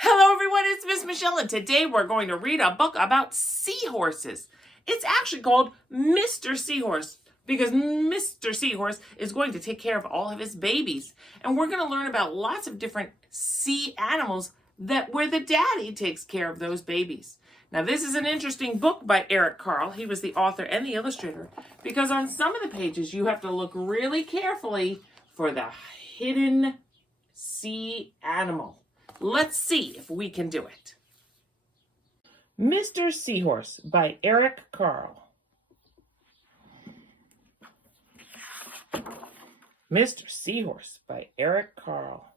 Hello everyone, it's Miss Michelle, and today we're going to read a book about seahorses. It's actually called Mr. Seahorse because Mr. Seahorse is going to take care of all of his babies. And we're going to learn about lots of different sea animals where the daddy takes care of those babies. Now this is an interesting book by Eric Carle. He was the author and the illustrator because on some of the pages you have to look really carefully for the hidden sea animal. Let's see if we can do it. Mr. Seahorse by Eric Carle. Mr. Seahorse by Eric Carle.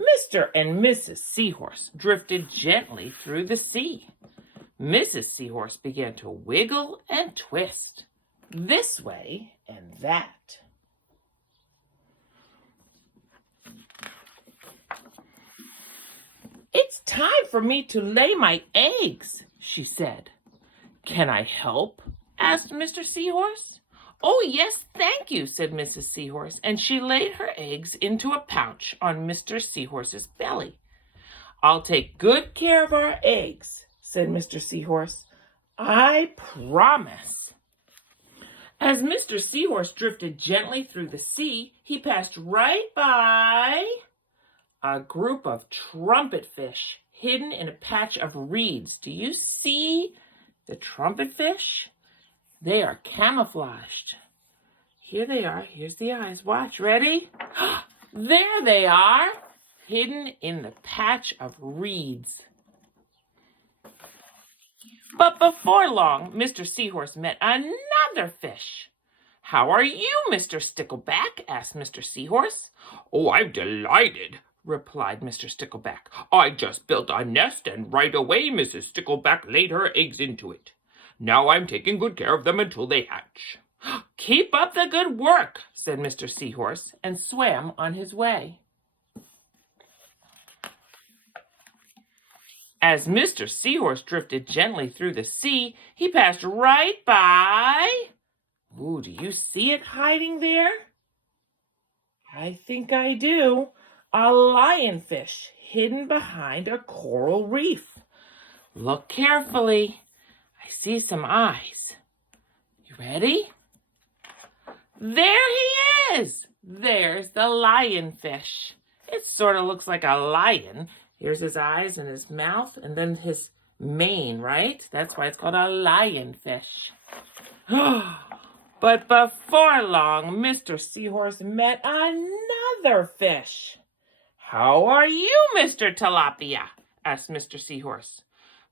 Mr. and Mrs. Seahorse drifted gently through the sea. Mrs. Seahorse began to wiggle and twist, this way and that. "It's time for me to lay my eggs," she said. "Can I help?" asked Mr. Seahorse. "Oh, yes, thank you," said Mrs. Seahorse, and she laid her eggs into a pouch on Mr. Seahorse's belly. "I'll take good care of our eggs," said Mr. Seahorse. "I promise." As Mr. Seahorse drifted gently through the sea, he passed right by a group of trumpet fish hidden in a patch of reeds. Do you see the trumpet fish? They are camouflaged. Here they are. Here's the eyes. Watch. Ready? There they are, hidden in the patch of reeds. But before long, Mr. Seahorse met another fish. "How are you, Mr. Stickleback?" asked Mr. Seahorse. "Oh, I'm delighted," replied Mr. Stickleback. "I just built a nest, and right away Mrs. Stickleback laid her eggs into it. Now I'm taking good care of them until they hatch." "Keep up the good work," said Mr. Seahorse, and swam on his way. As Mr. Seahorse drifted gently through the sea, he passed right by... Ooh, do you see it hiding there? I think I do. A lionfish hidden behind a coral reef. Look carefully. I see some eyes. You ready? There he is. There's the lionfish. It sort of looks like a lion. Here's his eyes and his mouth and then his mane, right? That's why it's called a lionfish. But before long, Mr. Seahorse met another fish. "How are you, Mr. Tilapia?" asked Mr. Seahorse.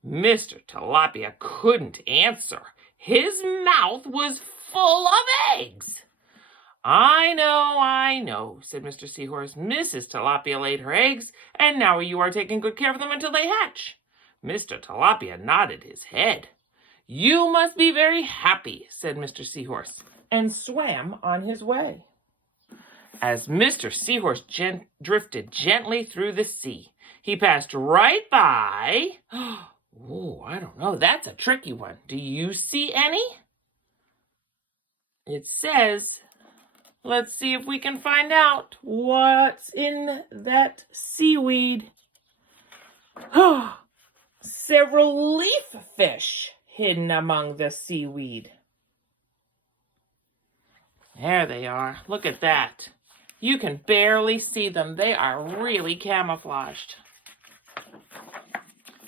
Mr. Tilapia couldn't answer. His mouth was full of eggs. I know, said Mr. Seahorse. "Mrs. Tilapia laid her eggs, and now you are taking good care of them until they hatch." Mr. Tilapia nodded his head. "You must be very happy," said Mr. Seahorse, and swam on his way. As Mr. Seahorse drifted gently through the sea, he passed right by... Oh, I don't know. That's a tricky one. Do you see any? It says... Let's see if we can find out what's in that seaweed. Several leaf fish hidden among the seaweed. There they are. Look at that. You can barely see them. They are really camouflaged.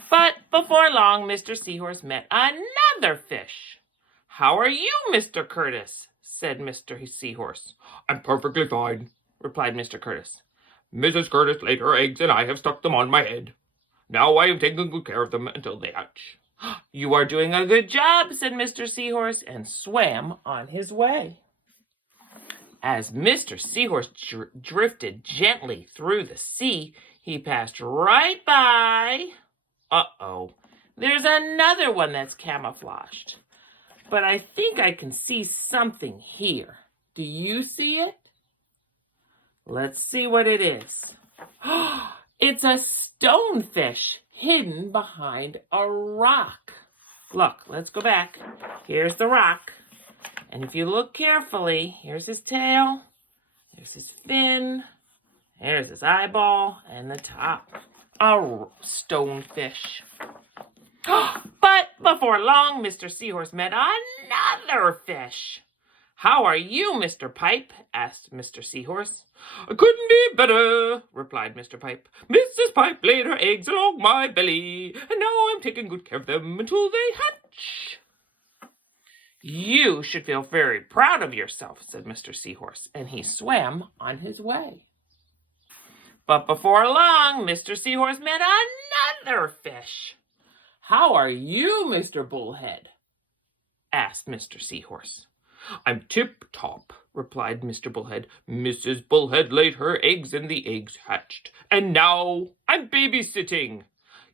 But before long, Mr. Seahorse met another fish. "How are you, Mr. Curtis?" said Mr. Seahorse. "I'm perfectly fine," replied Mr. Curtis. "Mrs. Curtis laid her eggs, and I have stuck them on my head. Now I am taking good care of them until they hatch." "You are doing a good job," said Mr. Seahorse, and swam on his way. As Mr. Seahorse drifted gently through the sea, he passed right by... Uh-oh, there's another one that's camouflaged. But I think I can see something here. Do you see it? Let's see what it is. It's a stonefish hidden behind a rock. Look, let's go back. Here's the rock. And if you look carefully, here's his tail, there's his fin, Here's his eyeball and the top. A stonefish. But before long, Mr. Seahorse met another fish. "How are you, Mr. Pipe?" asked Mr. Seahorse. "I couldn't be better," replied Mr. Pipe. "Mrs. Pipe laid her eggs along my belly, and now I'm taking good care of them until they hatch." "You should feel very proud of yourself," said Mr. Seahorse, and he swam on his way. But before long, Mr. Seahorse met another fish. "How are you, Mr. Bullhead?" asked Mr. Seahorse. "I'm tip-top," replied Mr. Bullhead. "Mrs. Bullhead laid her eggs and the eggs hatched, and now I'm babysitting."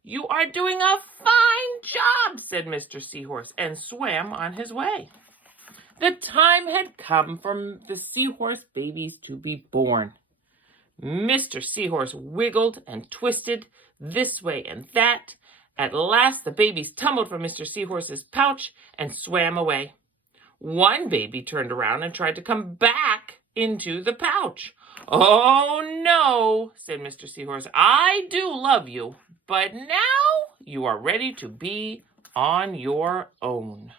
"You are doing a fine job," said Mr. Seahorse, and swam on his way. The time had come for the seahorse babies to be born. Mr. Seahorse wiggled and twisted this way and that. At last the babies tumbled from Mr. Seahorse's pouch and swam away. One baby turned around and tried to come back into the pouch. "Oh, no," said Mr. Seahorse. "I do love you, but now you are ready to be on your own."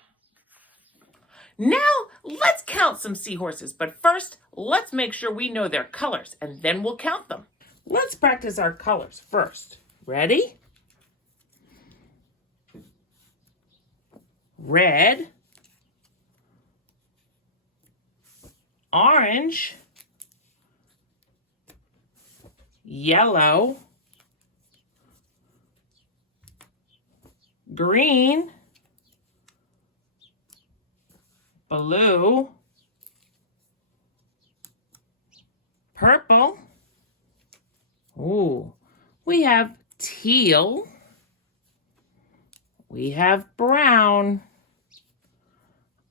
Now, let's count some seahorses, but first, let's make sure we know their colors, and then we'll count them. Let's practice our colors first. Ready? Red, orange, yellow, green, blue, purple. Ooh, we have teal. We have brown.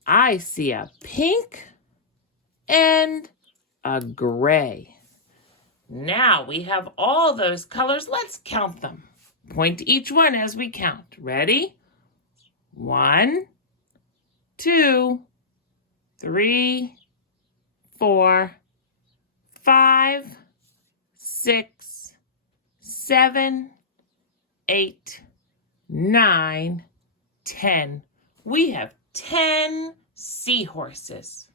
I see a pink and a gray. Now we have all those colors. Let's count them. Point to each one as we count. Ready? 1, 2, 3, 4, 5, 6, 7, 8, 9, 10. We have 10 seahorses.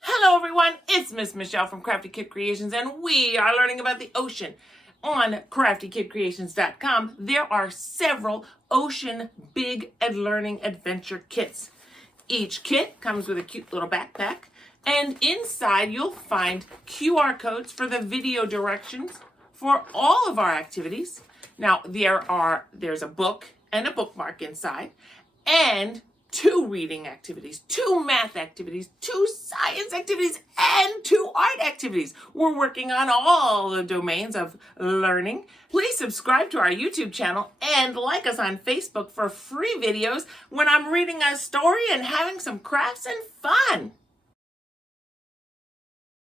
Hello everyone, it's Miss Michelle from Crafty Kid Creations, and we are learning about the ocean. On CraftyKidCreations.com, there are several ocean big and learning adventure kits. Each kit comes with a cute little backpack, and inside you'll find QR codes for the video directions for all of our activities. Now, there's a book and a bookmark inside, and 2 reading activities, 2 math activities, 2 science activities, and 2 art activities. We're working on all the domains of learning. Please subscribe to our YouTube channel and like us on Facebook for free videos when I'm reading a story and having some crafts and fun.